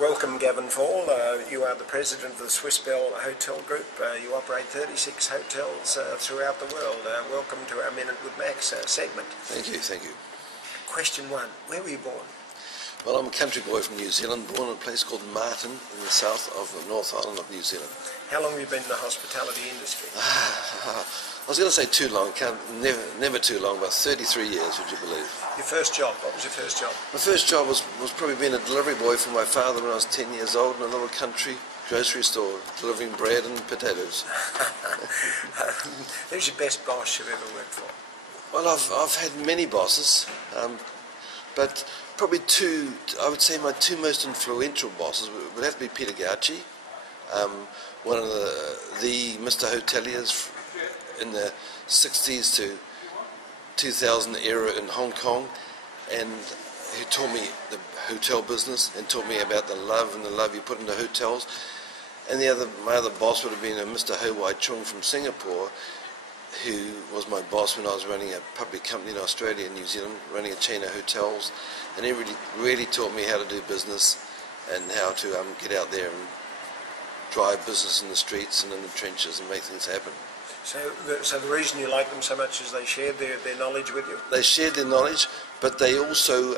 Welcome, Gavin Faull. You are the president of the Swiss-Belhotel Group. You operate 36 hotels throughout the world. Welcome to our Minute with Max segment. Thank you. Question one, where were you born? Well, I'm a country boy from New Zealand, born in a place called Martin in the south of the North Island of New Zealand. How long have you been in the hospitality industry? I was going to say too long, never too long, about 33 years, would you believe? Your first job, what was your first job? My first job was probably being a delivery boy for my father when I was 10 years old in a little country grocery store, delivering bread and potatoes. Who's your best boss you've ever worked for? Well, I've had many bosses, but probably I would say my two most influential bosses would have to be Peter Gauci, one of the Mr. Hoteliers in the 60s to 2000 era in Hong Kong, and who taught me the hotel business and taught me about the love you put into hotels. And my other boss would have been a Mr. Ho Wai Chung from Singapore, who was my boss when I was running a public company in Australia and New Zealand, running a chain of hotels, and he really taught me how to do business and how to get out there and drive business in the streets and in the trenches and make things happen. So the reason you like them so much is they shared their knowledge with you? They shared their knowledge, but they also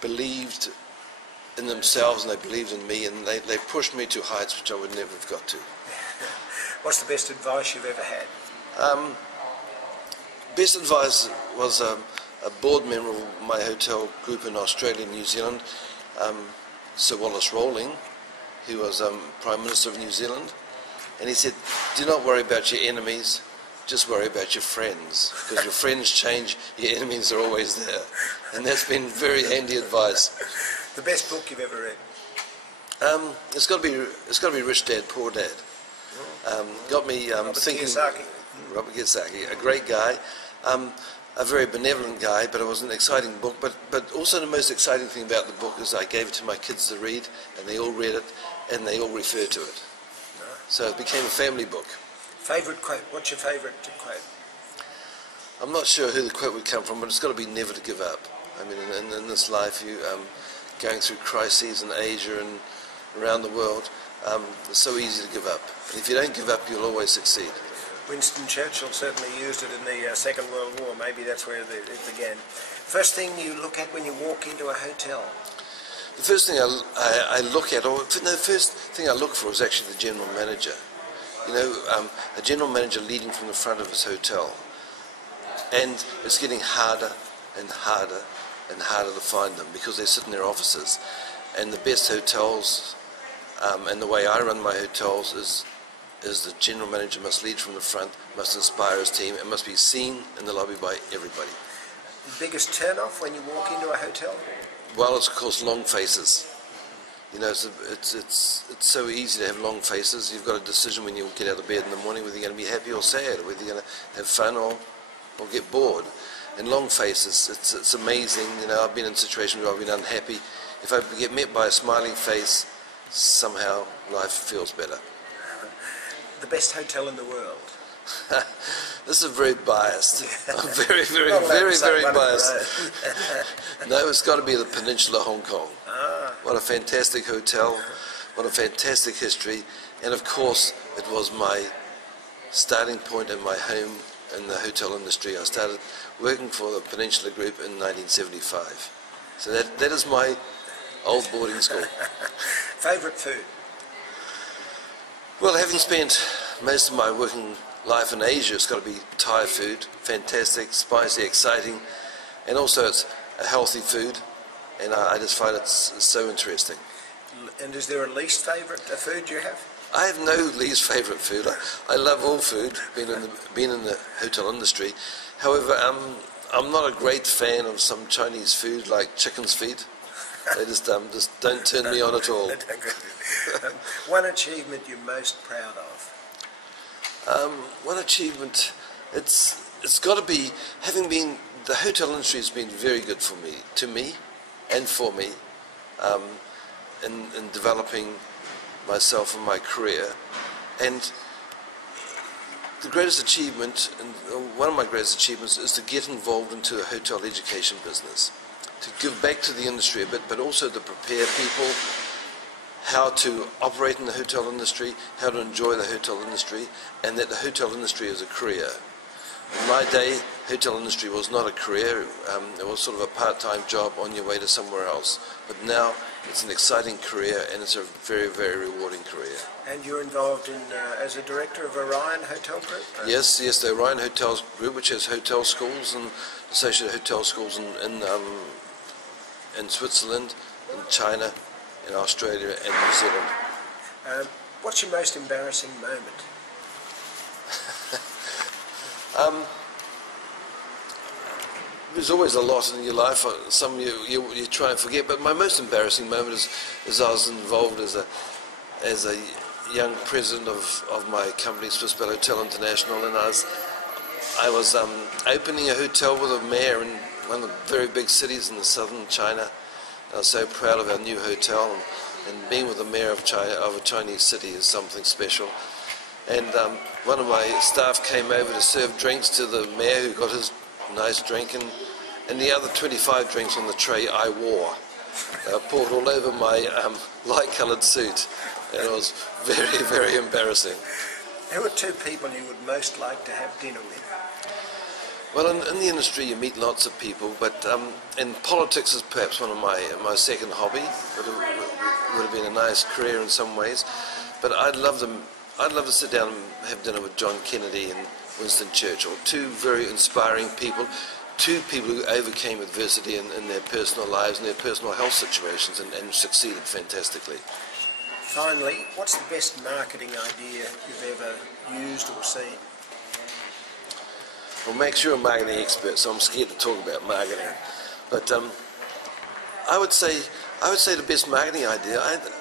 believed in themselves and they believed in me, and they pushed me to heights which I would never have got to. What's the best advice you've ever had? Best advice was a board member of my hotel group in Australia and New Zealand, Sir Wallace Rawling, who was Prime Minister of New Zealand. And he said, do not worry about your enemies, just worry about your friends. Because your friends change, your enemies are always there. And that's been very handy advice. The best book you've ever read? It's got to be Rich Dad, Poor Dad. Got me thinking. Robert Kiyosaki, a great guy, a very benevolent guy, but it was an exciting book. But also the most exciting thing about the book is I gave it to my kids to read, and they all read it, and they all refer to it. So it became a family book. Favourite quote? What's your favourite quote? I'm not sure who the quote would come from, but it's got to be never to give up. I mean, in this life, you going through crises in Asia and around the world, it's so easy to give up. But if you don't give up, you'll always succeed. Winston Churchill certainly used it in the Second World War. Maybe that's where it began. First thing you look at when you walk into a hotel? The first thing I look at, the first thing I look for is actually the general manager. You know, a general manager leading from the front of his hotel. And it's getting harder and harder and harder to find them because they sit in their offices. And the best hotels, and the way I run my hotels is the general manager must lead from the front, must inspire his team, and must be seen in the lobby by everybody. The biggest turn-off when you walk into a hotel? Well, it's of course long faces. You know, it's so easy to have long faces. You've got a decision when you get out of bed in the morning whether you're going to be happy or sad, whether you're going to have fun or get bored. And long faces, it's amazing. You know, I've been in situations where I've been unhappy. If I get met by a smiling face, somehow life feels better. The best hotel in the world? This is very biased. I'm very biased. No, it's got to be the Peninsula, Hong Kong. What a fantastic hotel, what a fantastic history, and of course it was my starting point and my home in the hotel industry. I started working for the Peninsula Group in 1975. So that is my old boarding school. Favourite food? Well, having spent most of my working life in Asia, it's got to be Thai food. Fantastic, spicy, exciting, and also it's a healthy food, and I just find it so interesting. And is there a least favourite food you have? I have no least favourite food. I love all food, being in the hotel industry. However, I'm not a great fan of some Chinese food like chicken's feet. They just don't turn me on at all. One achievement you're most proud of? One achievement, it's got to be the hotel industry has been very good to me, and for me, in developing myself and my career. And the greatest achievement, and one of my greatest achievements, is to get involved into the hotel education business, to give back to the industry a bit, but also to prepare people how to operate in the hotel industry, how to enjoy the hotel industry, and that the hotel industry is a career. In my day, hotel industry was not a career. It was sort of a part-time job on your way to somewhere else. But now it's an exciting career, and it's a very, very rewarding career. And you're involved in as a director of Orion Hotel Group? Yes, the Orion Hotels Group, which has hotel schools and associated hotel schools in Switzerland, in China, in Australia, and New Zealand. What's your most embarrassing moment? There's always a lot in your life. Some you try and forget, but my most embarrassing moment is I was involved as a young president of my company, Swiss-Belhotel International, and I was opening a hotel with a mayor in one of the very big cities in the southern China. And I was so proud of our new hotel, and being with the mayor of China, of a Chinese city, is something special. And one of my staff came over to serve drinks to the mayor, who got his nice drink, and the other 25 drinks on the tray I wore. Poured all over my light-coloured suit, and it was very, very embarrassing. Who are two people you would most like to have dinner with? Well, in the industry you meet lots of people, but and politics is perhaps one of my second hobby. Would have been a nice career in some ways, but I'd love to sit down and have dinner with John Kennedy and Winston Churchill, two very inspiring people, two people who overcame adversity in their personal lives and their personal health situations and succeeded fantastically. Finally, what's the best marketing idea you've ever used or seen? Well, Max, you're a marketing expert, so I'm scared to talk about marketing. But I would say the best marketing idea,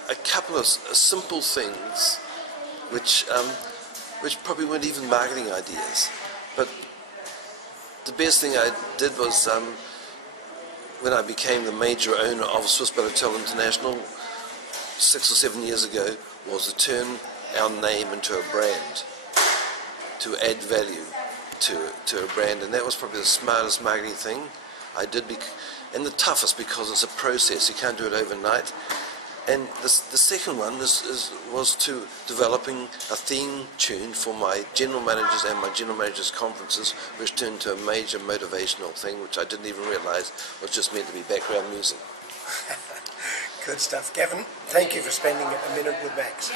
a couple of simple things, which probably weren't even marketing ideas. But the best thing I did was when I became the major owner of Swiss-Belhotel International 6 or 7 years ago, was to turn our name into a brand, to add value to a brand, and that was probably the smartest marketing thing I did, and the toughest, because it's a process. You can't do it overnight. And the second one was to developing a theme tune for my general managers and my general managers' conferences, which turned into a major motivational thing, which I didn't even realise was just meant to be background music. Good stuff. Gavin, thank you for spending a minute with Max.